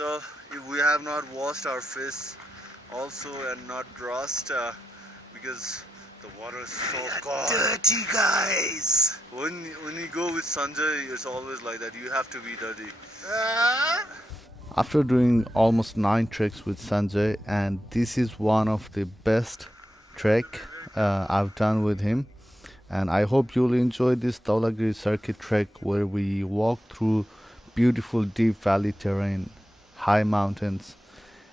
So if we have not washed our face also and not dressed because the water is so cold. Dirty guys. When you go with Sanjay, it's always like that. You have to be dirty. After doing almost 9 treks with Sanjay, and this is one of the best trek I've done with him, and I hope you'll enjoy this Dhaulagiri circuit trek where we walk through beautiful deep valley terrain, high mountains,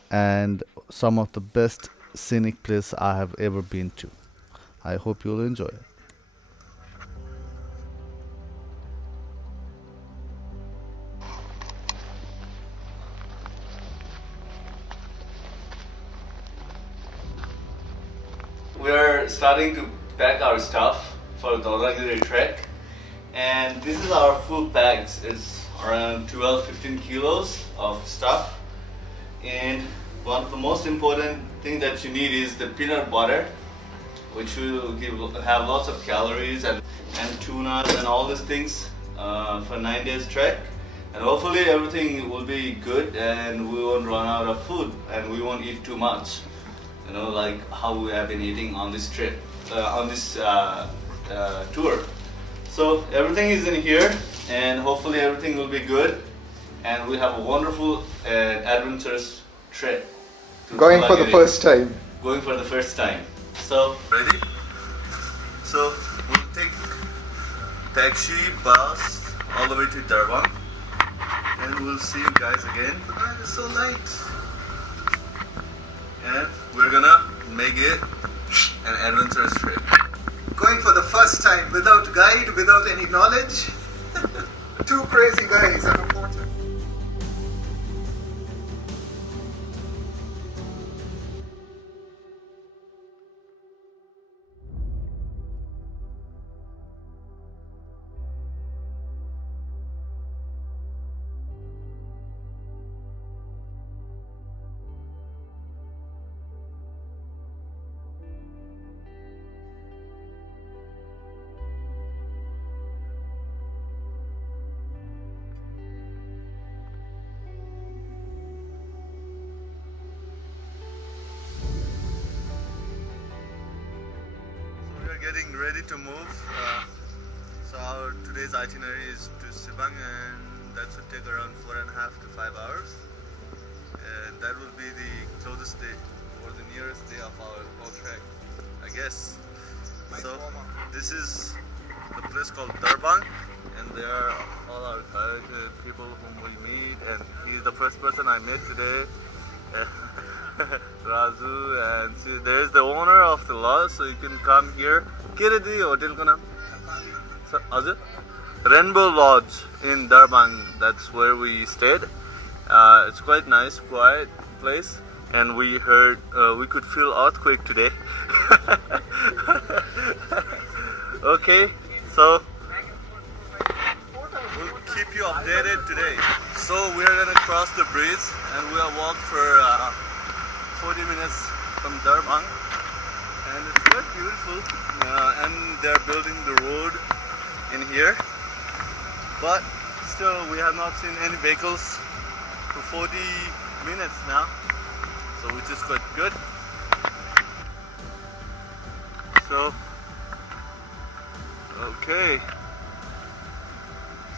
and some of the best scenic place I have ever been to. I hope you'll enjoy it. We're starting to pack our stuff for the Dhaulagiri trek, and this is our full bags. It's around 12-15 kilos of stuff, and one of the most important thing that you need is the peanut butter, which will have lots of calories, and tunas and all these things for 9 days trek. And hopefully everything will be good and we won't run out of food and we won't eat too much, like how we have been eating on this trip, on this tour. So everything is in here and hopefully everything will be good and we have a wonderful and adventurous trip. Going for the first time. Going for the first time. So, ready? So, we'll take taxi, bus, all the way to Darbang and we'll see you guys again. It's so light. And we're gonna make it an adventurous trip. Going for the first time without guide, without any knowledge. Two crazy guys on a motor. Getting ready to move. So our today's itinerary is to Sibang and that should take around 4.5 to 5 hours. And that will be the closest day or the nearest day of our whole trek, I guess. So this is the place called Darbang and they are all our talented people whom we meet, and he's the first person I met today. Razu, and see, there's the owner of the lodge, so you can come here. Kere di hotel ko naam? Ajay? Rainbow Lodge in Darbang. That's where we stayed. It's quite nice, quiet place, and we heard we could feel earthquake today. Okay, so we'll keep you updated today. So we are gonna cross the bridge, and we have walked for 40 minutes from Darbang, and it's quite beautiful. And they're building the road in here, but still we have not seen any vehicles for 40 minutes now, so which is quite good. So okay,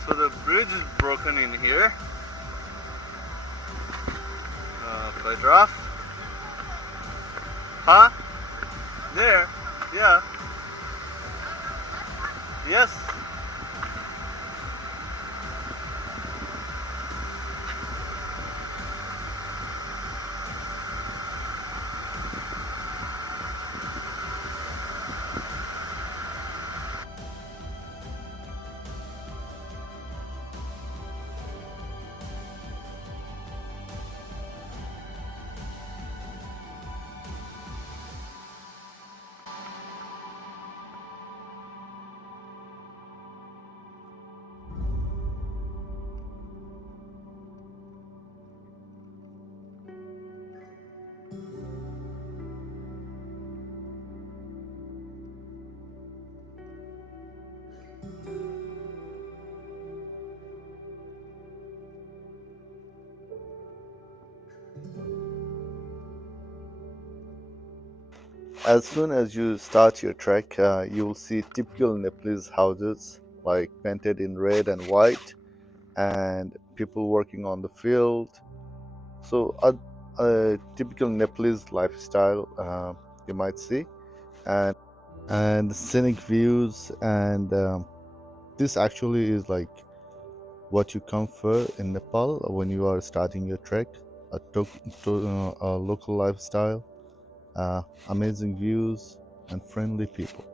so the bridge is broken in here, quite rough. Huh? There? Yeah. Yes. As soon as you start your trek, you'll see typical Nepalese houses like painted in red and white, and people working on the field. So a typical Nepalese lifestyle, you might see, and scenic views, and this actually is like what you come for in Nepal when you are starting your trek. A local lifestyle, amazing views, and friendly people.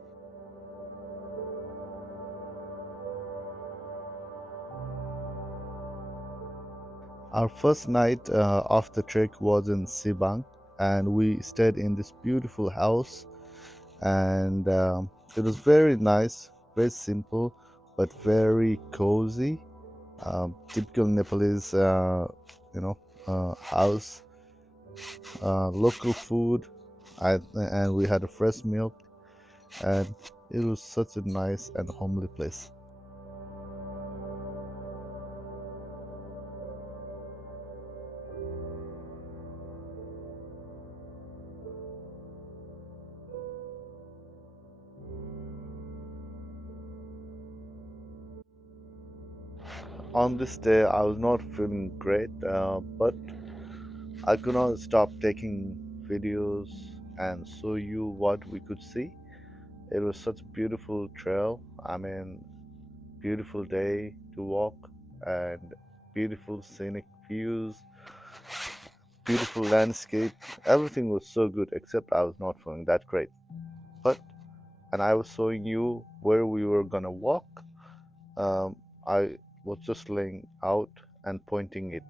Our first night of the trek was in Sibang, and we stayed in this beautiful house, and it was very nice, very simple, but very cozy. Typical Nepalese, house, local food, and we had a fresh milk, and it was such a nice and homely place. On this day, I was not feeling great, but I could not stop taking videos and show you what we could see. It was such a beautiful trail. I mean, beautiful day to walk, and beautiful scenic views, beautiful landscape. Everything was so good, except I was not feeling that great. But, and I was showing you where we were gonna walk. I was just laying out and pointing it.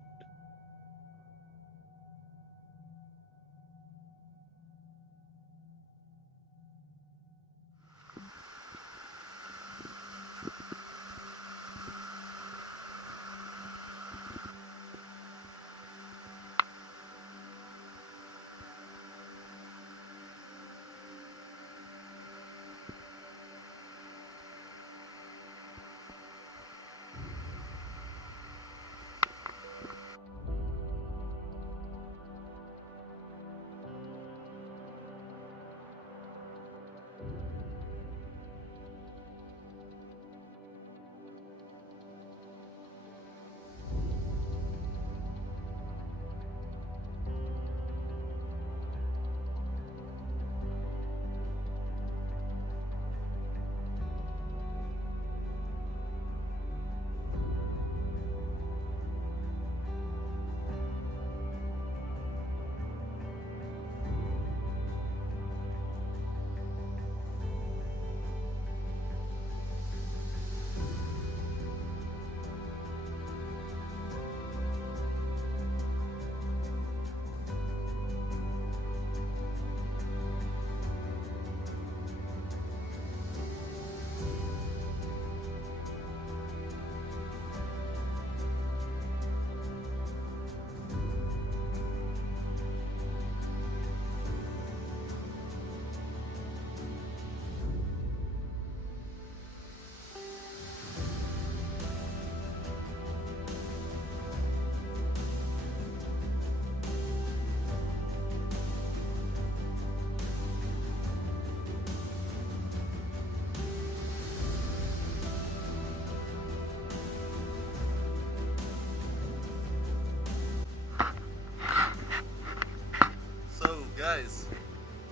So guys,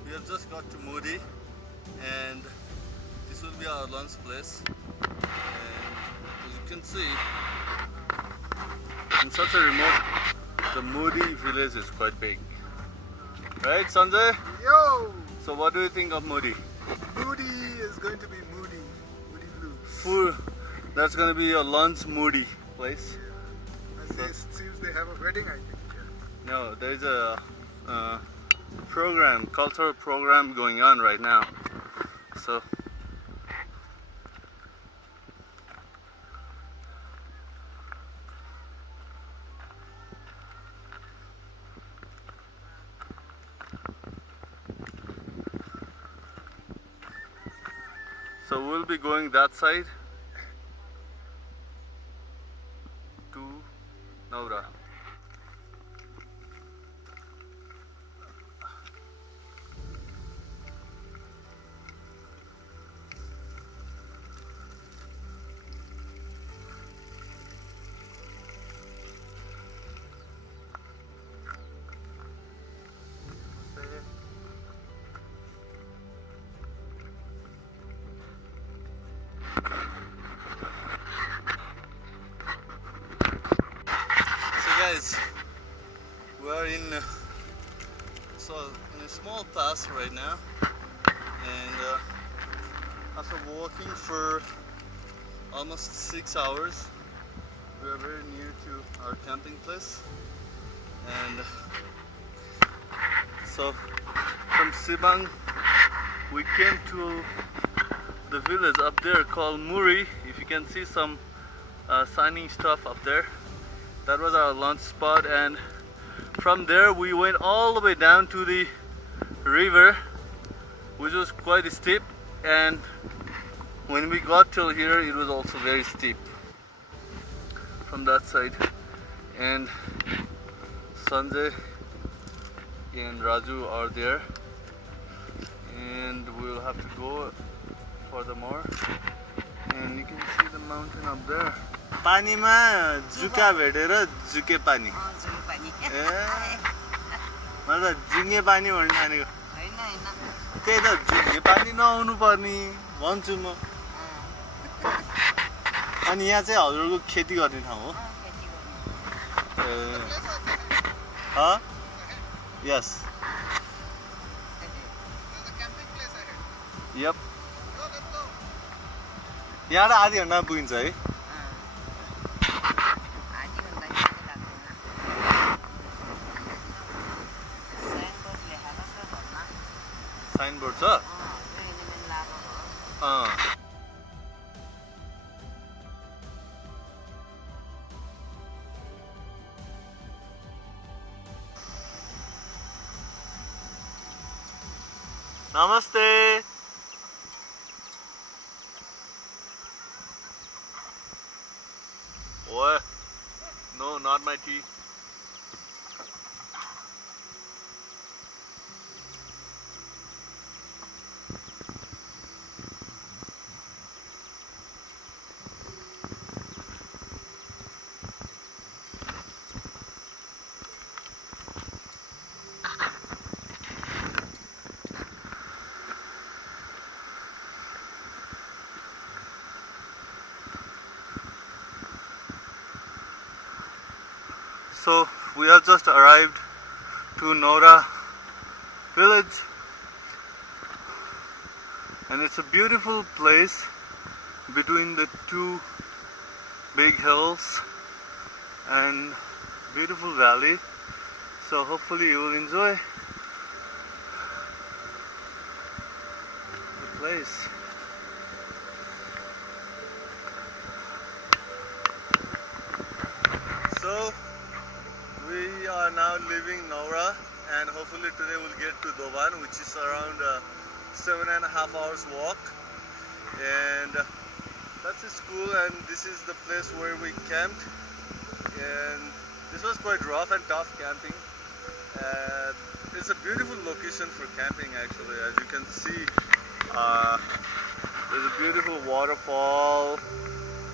we have just got to Modi, and this will be our lunch place. And as you can see, in such a remote, the Modi village is quite big. Right, Sanjay? Yo! So what do you think of Modi? Moody is going to be moody. Moody blue. Food, that's gonna be your lunch Modi place. Yeah. It seems they have a wedding, I think. Yeah. No, there's a program, cultural program going on right now. So we'll be going that side to Naura. We're in a small pass right now, and after walking for almost 6 hours, we are very near to our camping place. And so from Sibang we came to the village up there called Muri. If you can see some signing stuff up there, that was our lunch spot. And from there we went all the way down to the river, which was quite steep, and when we got till here it was also very steep from that side. And Sanjay and Raju are there, and we'll have to go furthermore, and you can see the mountain up there. पानीमा जुका भेटेर जुके पानी ए मलाई त जुङ्गे पानी भन्ने ठानेको त्यही त जुङ्गे पानी नआउनु पर्ने भन्छु म अनि यहाँ चाहिँ हजुरको खेती गर्ने ठाउँ हो Huh? Yes. Yep. यहाँबाट आधी घन्टा पुगिन्छ है साइनबोर्ड छ Namaste. What? No, not my tea. So we have just arrived to Nora village, and it's a beautiful place between the two big hills and beautiful valley. So hopefully you will enjoy the place. So we are now leaving Nora, and hopefully today we'll get to Bhuwan, which is around 7.5 hours walk. And that's the school, and this is the place where we camped. And this was quite rough and tough camping. It's a beautiful location for camping actually. As you can see, there's a beautiful waterfall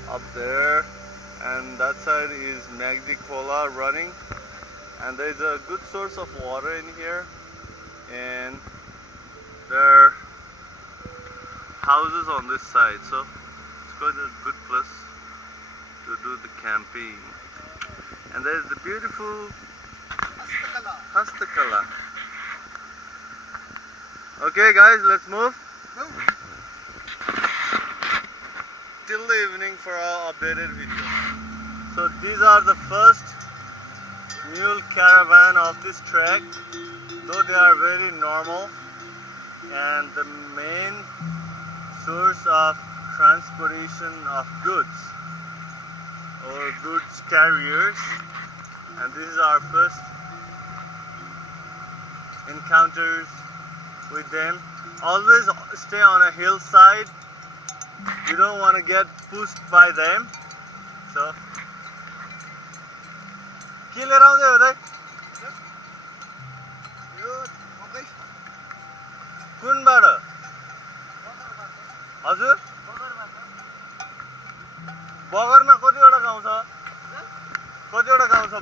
up there, and that side is Magdi Kola running. And there's a good source of water in here, and there are houses on this side, so it's quite a good place to do the camping. And there's the beautiful Hastakala. Okay guys, let's move. Till the evening for our updated videos. So these are the first mule caravan of this trek, though they are very normal, and the main source of transportation of goods or goods carriers. And this is our first encounters with them. Always stay on a hillside, you don't want to get pushed by them. So के लिएर आउँदै हो दाइ यो मकै कुनबाट हजुर बगरमा कतिवटा गाउँ छ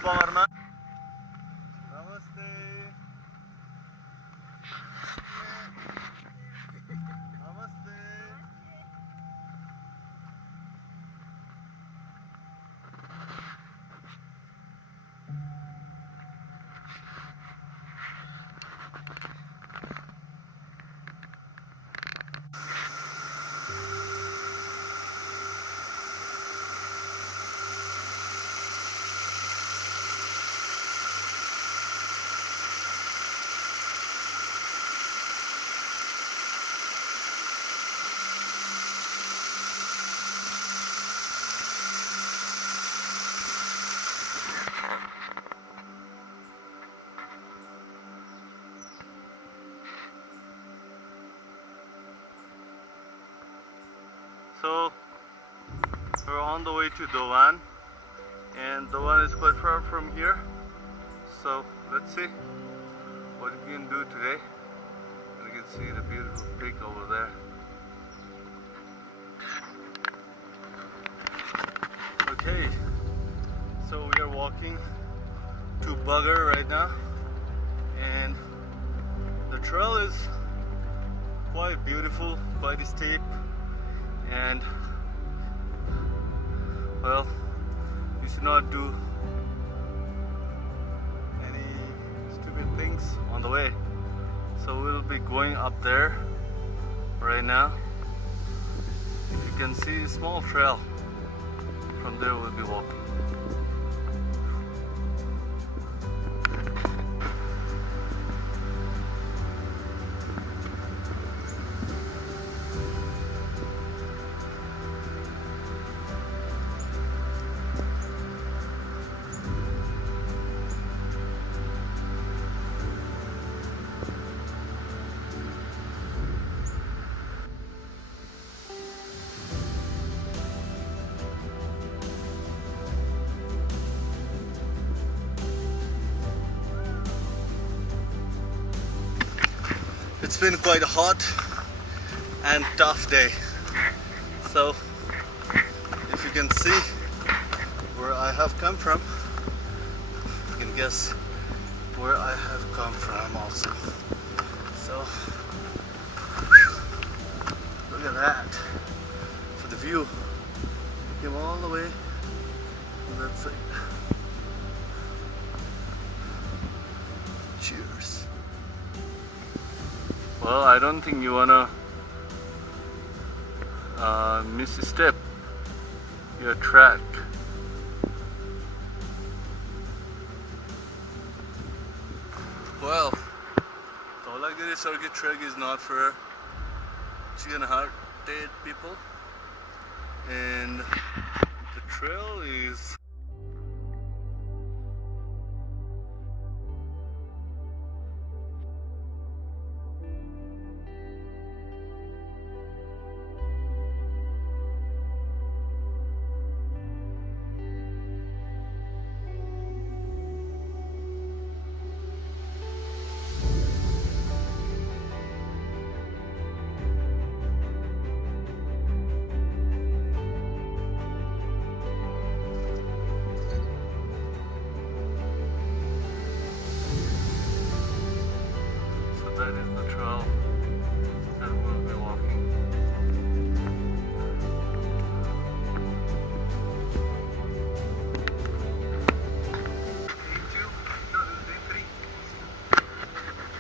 बगरमा नमस्ते नमस्ते So we're on the way to Bhuwan, and Bhuwan is quite far from here. So let's see what we can do today. You can see the beautiful peak over there. Okay, so we are walking to Bugger right now, and the trail is quite beautiful, quite steep, and well, you should not do any stupid things on the way. So we'll be going up there right now. You can see a small trail. From there we'll be walking. It's been quite a hot and tough day. So if you can see where I have come from, you can guess where I have come from also. So look at that. For the view, came all the way to that side. Cheers. Well, I don't think you wanna misstep your track. Well, Dhaulagiri circuit track is not for chicken-hearted people, and the trail is that is the trail that we'll be walking.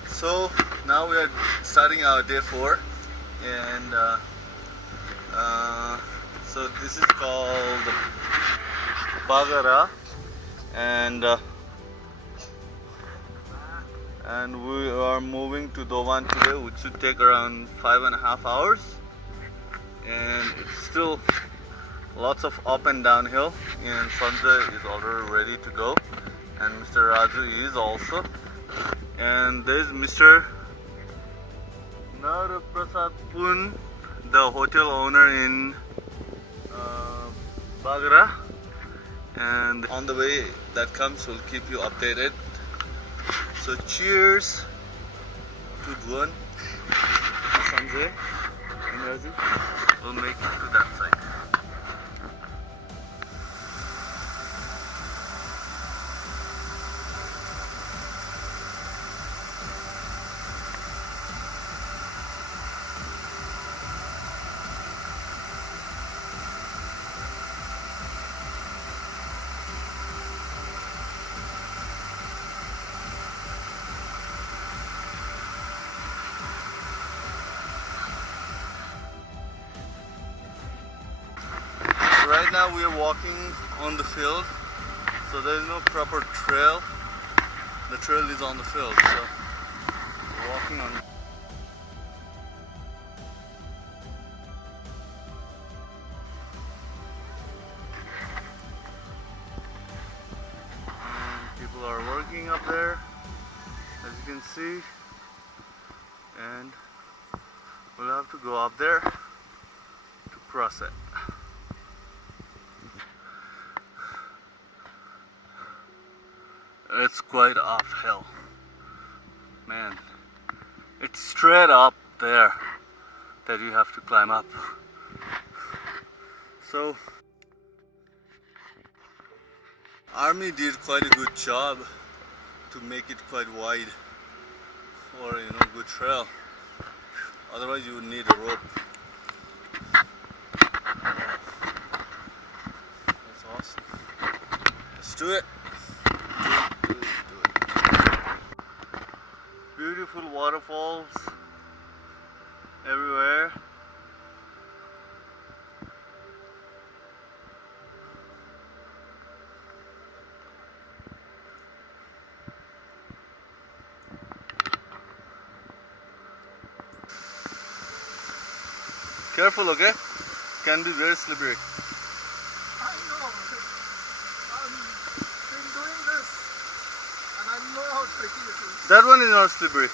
So now we are starting our day 4, and so this is called Bagara, and we are moving to Bhuwan today, which should take around 5.5 hours, and it's still lots of up and downhill, and Sanjay is already ready to go, and Mr. Raju is also, and there's Mr. Naraprasad Pun, the hotel owner in Bagara, and on the way that comes we'll keep you updated. So cheers to Bhuwan, Sanjay, and Razi. We'll make it to that side. Right now we are walking on the field, so there is no proper trail. The trail is on the field, so we're walking on. And people are working up there, as you can see, and we'll have to go up there to cross it. It's quite uphill, man. It's straight up there that you have to climb up. So Army did quite a good job to make it quite wide for good trail. Otherwise you would need a rope. That's awesome. Let's do it. Do it. Beautiful waterfalls everywhere. Careful, okay? Can be very slippery. I know. I've been doing this and I know how tricky it is. That one is not slippery.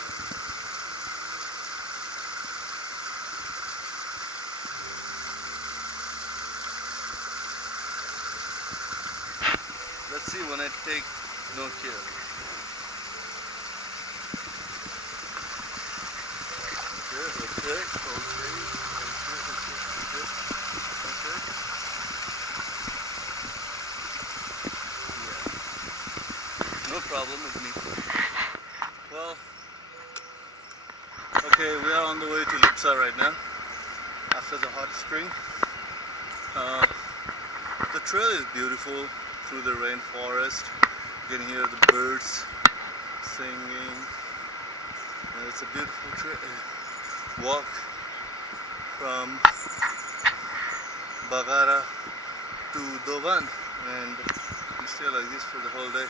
Let's see when I take no care. Okay. No problem with me. Well, okay, we are on the way to Lipsa right now after the hot spring. The trail is beautiful through the rainforest. You can hear the birds singing. And it's a beautiful walk from Bagara to Dovan, and we stay like this for the whole day.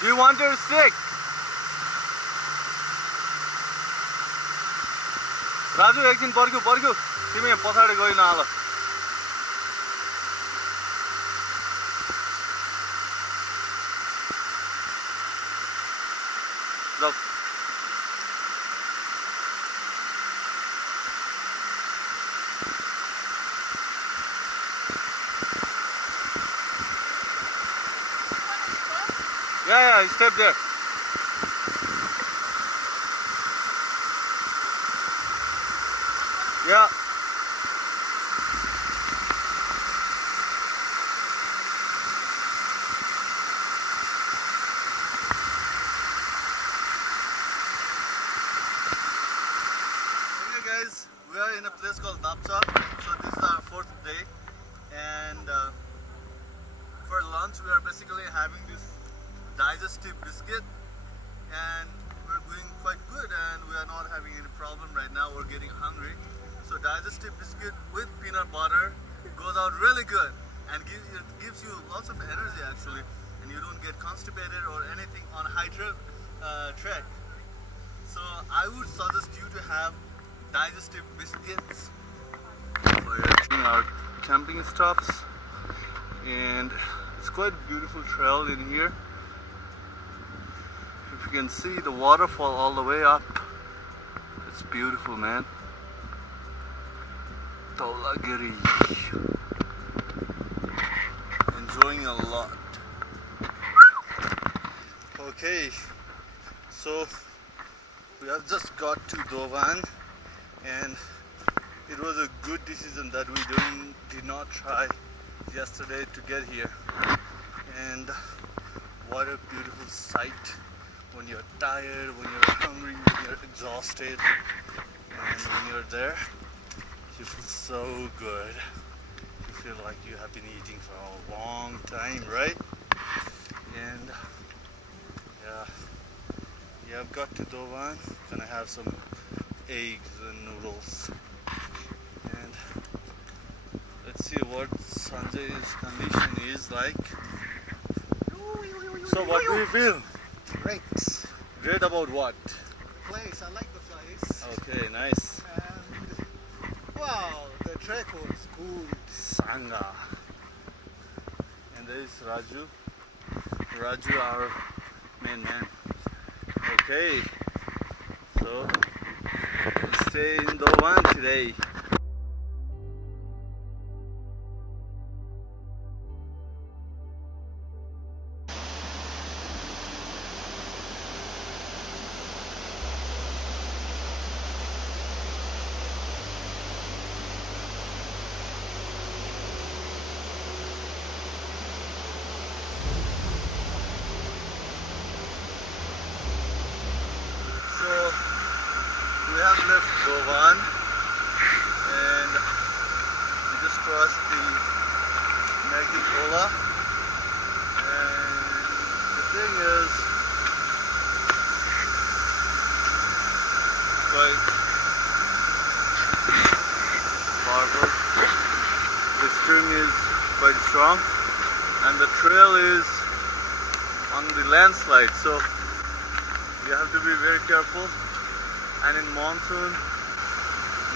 Do you want your stick? Raju, एकछिन पर्ख्यौ तिमी यहाँ पछाडि गइ नहाल। जाऊ। Yeah, step there. Yeah. Okay guys, we are in a place called Dapcha. So this is our 4th day, and for lunch we are basically having this digestive biscuit, and we're doing quite good and we are not having any problem right now. We're getting hungry, so digestive biscuit with peanut butter goes out really good and gives you lots of energy actually, and you don't get constipated or anything on a high trek. So I would suggest you to have digestive biscuits for our camping stuffs, and it's quite a beautiful trail in here. If you can see the waterfall all the way up, it's beautiful, man. Dhaulagiri. Enjoying a lot. Okay, so we have just got to Dovan, and it was a good decision that we did not try yesterday to get here. And what a beautiful sight. When you're tired, when you're hungry, when you're exhausted, and when you're there, you feel so good. You feel like you have been eating for a long time, right? And Yeah, we have got to Dovan. Gonna have some eggs and noodles. And let's see what Sanjay's condition is like. So what do you feel? Great. Great about what? Place. I like the place. Okay, nice. And wow, the trek was good. Sangha. And there is Raju. Raju, our main man. Okay, so we'll stay in Dovan today. So we have left Bhuwan and we just crossed the Nagikola, and the thing is it's quite powerful. The stream is quite strong and the trail is on the landslide, so you have to be very careful, and in monsoon,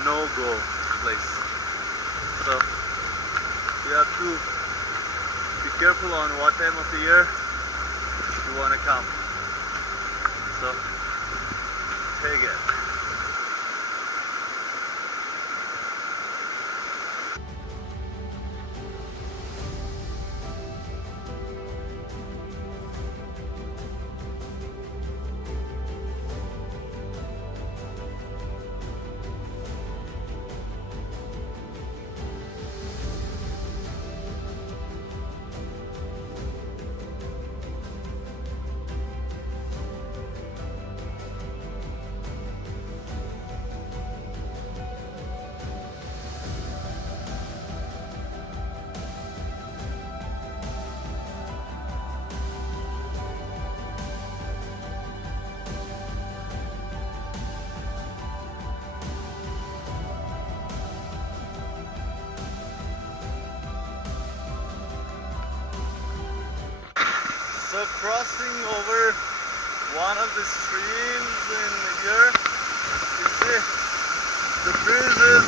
no go place. So you have to be careful on what time of the year you want to come. So take it. So crossing over one of the streams in here, you see the breeze is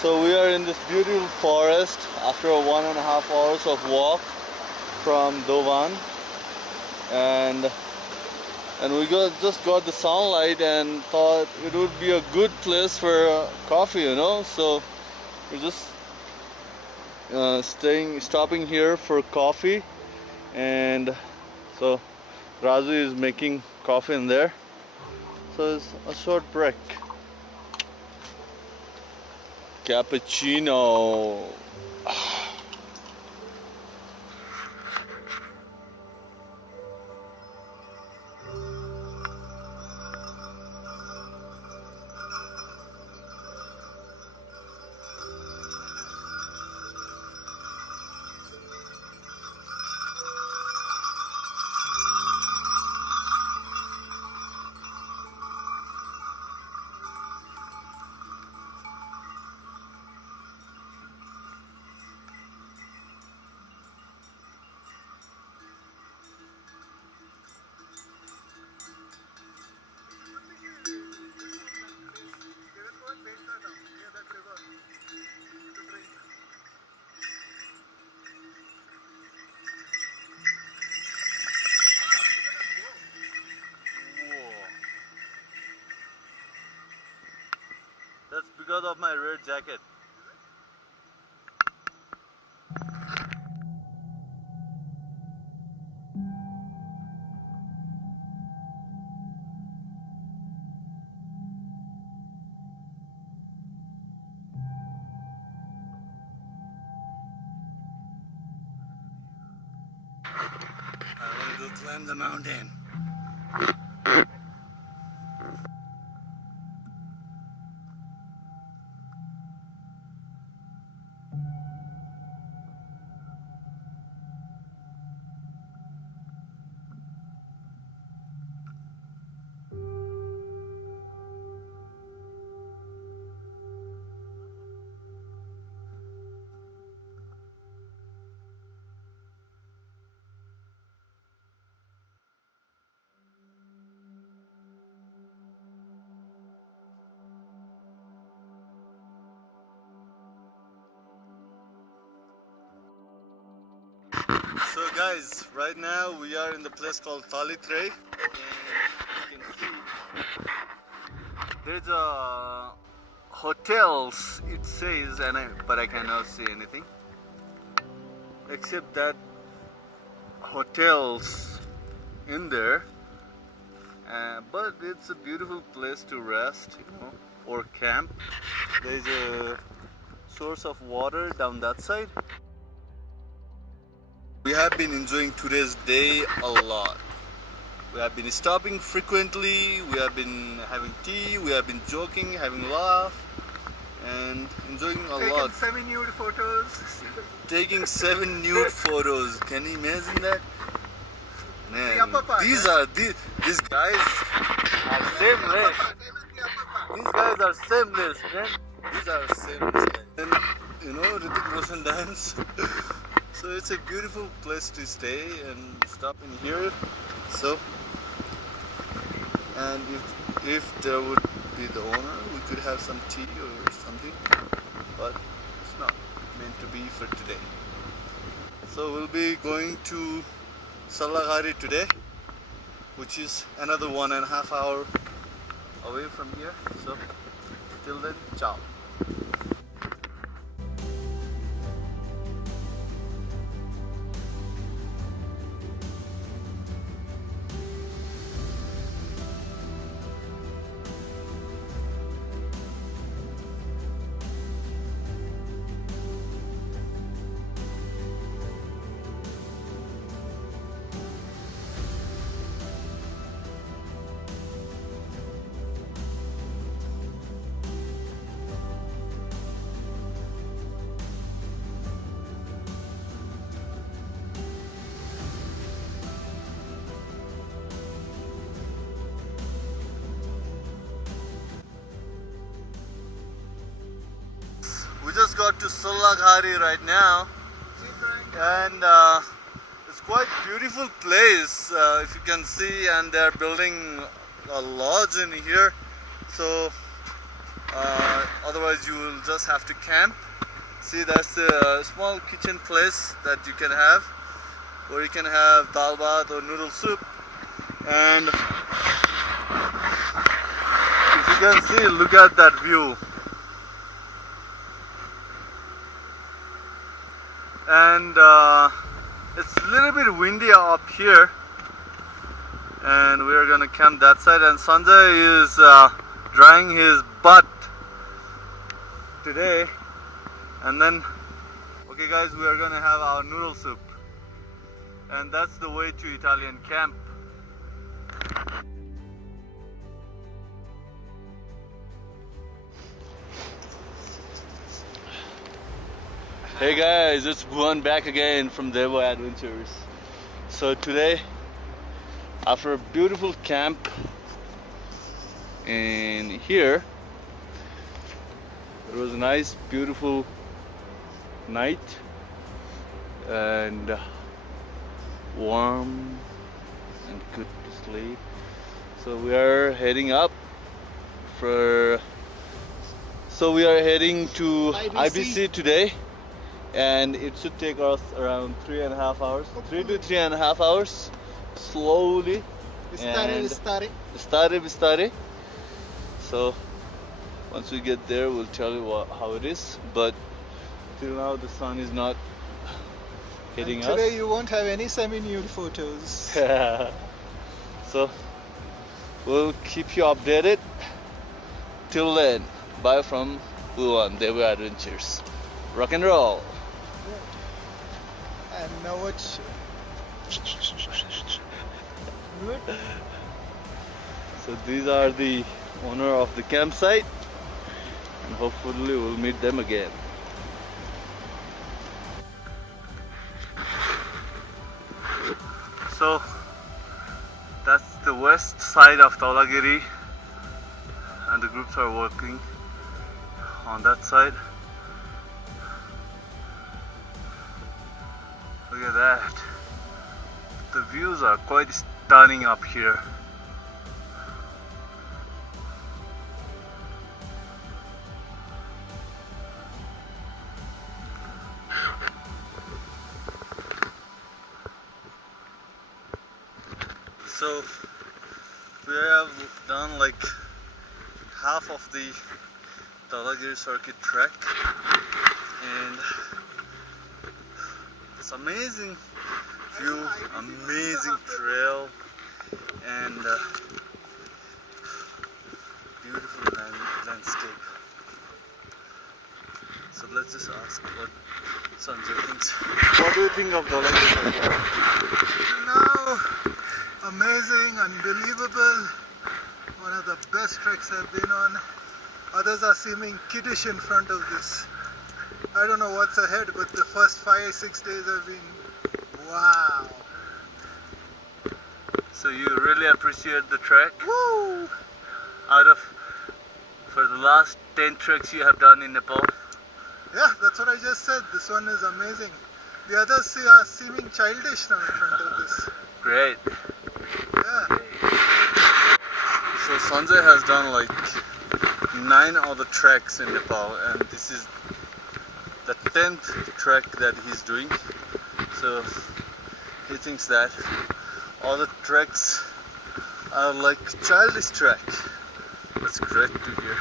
So we are in this beautiful forest after 1.5 hours of walk from Dovan, and we just got the sunlight and thought it would be a good place for coffee, you know. So we're just stopping here for coffee, and so Raju is making coffee in there. So it's a short break. Cappuccino. because of my red jacket. I want to go climb the mountain. So guys, right now we are in the place called Dhaulagiri, and you can see there's a hotels it says, but I cannot see anything except that hotels in there. But it's a beautiful place to rest, or camp. There's a source of water down that side. We have been enjoying today's day a lot. We have been stopping frequently, we have been having tea, we have been joking, having laugh, and enjoying a lot. Taking 7 nude photos. Taking 7 nude photos. Can you imagine that? Man, these guys are same race. These guys are same race, man. These are same race. And Hrithik Roshan dance. So it's a beautiful place to stay and stop in here. So, and if there would be the owner, we could have some tea or something. But it's not meant to be for today. So we'll be going to Dhaulagiri today, which is another 1.5 hours away from here. So till then, ciao. We just got to Dhaulagiri right now, and it's quite beautiful place, if you can see, and they're building a lodge in here, so otherwise you will just have to camp. See, that's a small kitchen place that you can have, where you can have dal bhat or noodle soup. And if you can see, look at that view. And it's a little bit windy up here, and we are gonna camp that side. And Sanjay is drying his butt today. And then, okay guys, we are gonna have our noodle soup, and that's the way to Italian camp. Hey guys, it's Bhuwan back again from Devo Adventures. So today, after a beautiful camp in here, it was a nice, beautiful night and warm and good to sleep. So we are heading up we are heading to IBC today. And it should take us around 3.5 hours, 3 to 3.5 hours, slowly. Vistare. So Once we get there, we'll tell you how it is. But till now, the sun is not hitting And today us. you won't have any semi-nude photos. So we'll keep you updated. Till then, bye from Bhuwan Adventures. Rock and roll. And now what? So these are the owner of the campsite, and hopefully we'll meet them again. So that's the west side of Dhaulagiri, and the groups are working on that side. Look at that. The views are quite stunning up here. So we have done like half of the Dhaulagiri circuit trek, and it's amazing view, amazing trail, and beautiful landscape. So let's just ask what Sanjay thinks. What do you think of Dhaulagiri? Now, amazing, unbelievable. One of the best treks I've been on. Others are seeming kiddish in front of this. I don't know what's ahead, but the first 5-6 days have been wow. So you really appreciate the trek? Woo! For the last 10 treks you have done in Nepal? Yeah, that's what I just said. This one is amazing. The others are seeming childish now in front of this. Great. Yeah. So Sanjay has done like 9 other treks in Nepal, and this is the 10th trek that he's doing. So he thinks that all the treks are like childish trek. That's great to hear.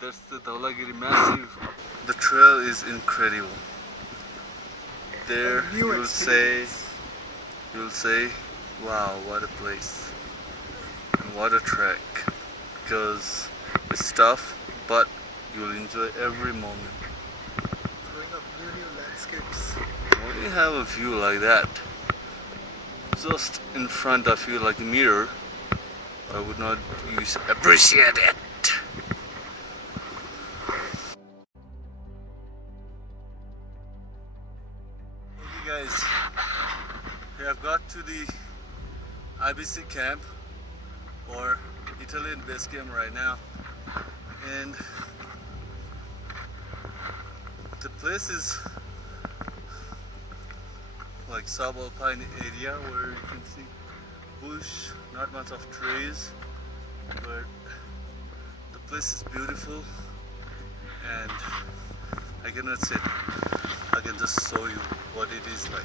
That's the Dhaulagiri massive. The trail is incredible. There A new you'll say, wow, what a place and what a trek. Because it's tough, but you'll enjoy every moment. Throwing up new landscapes. When you have a view like that, just in front of you like a mirror, I would not use appreciate it. guys, we have got to the IBC camp or Italian base camp right now, and the place is like subalpine area where you can see bush, not much of trees, but the place is beautiful, and I cannot say, I can just show you what it is like.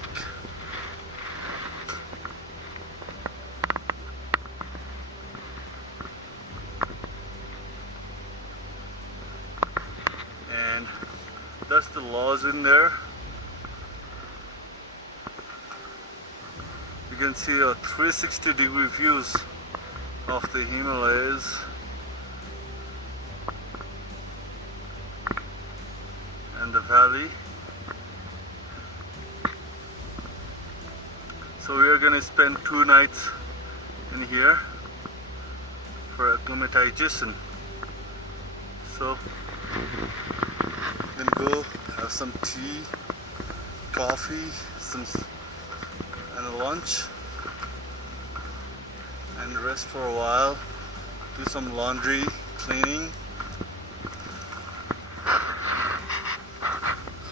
And that's the lodge in there. You can see a 360-degree views of the Himalayas and the valley. So we are gonna spend 2 nights in here for acclimatization. So then go have some tea, coffee, and a lunch, and rest for a while, do some laundry, cleaning.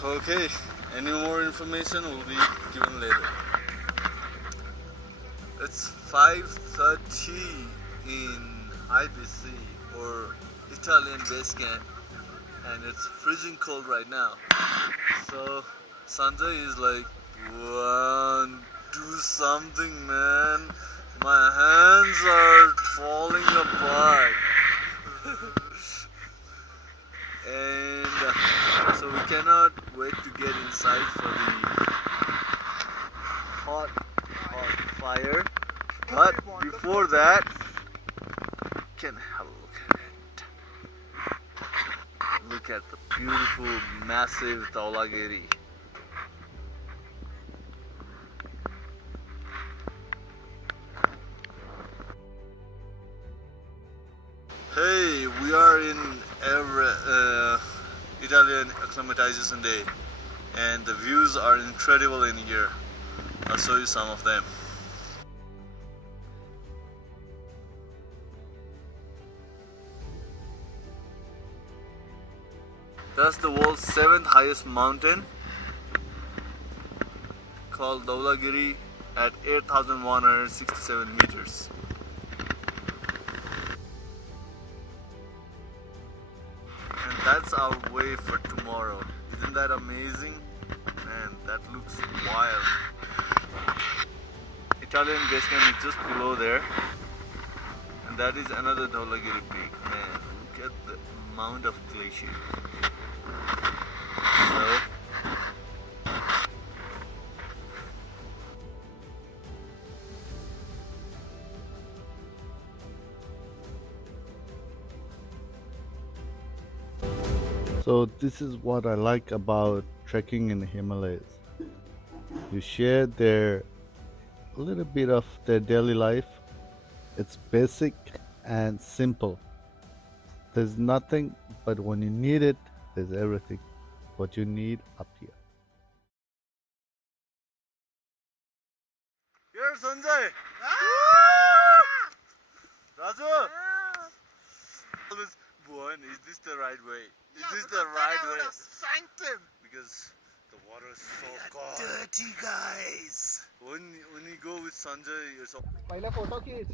Okay, any more information will be given later. It's 5:30 in IBC or Italian base camp, and it's freezing cold right now. So Sanjay is like, do something, man. My hands are falling apart. And so we cannot wait to get inside for the hot fire. But before that, can have a look at it. Look at the beautiful, massive Dhaulagiri. Hey, we are in Italian acclimatization day, and the views are incredible in here. I'll show you some of them. That's the world's 7th highest mountain, called Dhaulagiri, at 8,167 meters. And that's our way for tomorrow. Isn't that amazing? Man, that looks wild. Italian base camp is just below there, and that is another Dhaulagiri peak. Man, look at the amount of glacier. So this is what I like about trekking in the Himalayas. You share a little bit of their daily life. It's basic and simple. There's nothing, but when you need it, there's everything. What you need up here. Here's Sanjay. Raju. Bhuwan, is this the right way? Is this the right way? Spanked him. Because the water is so cold. Dirty guys. When you go with Sanjay, you're so. पहले photo खींच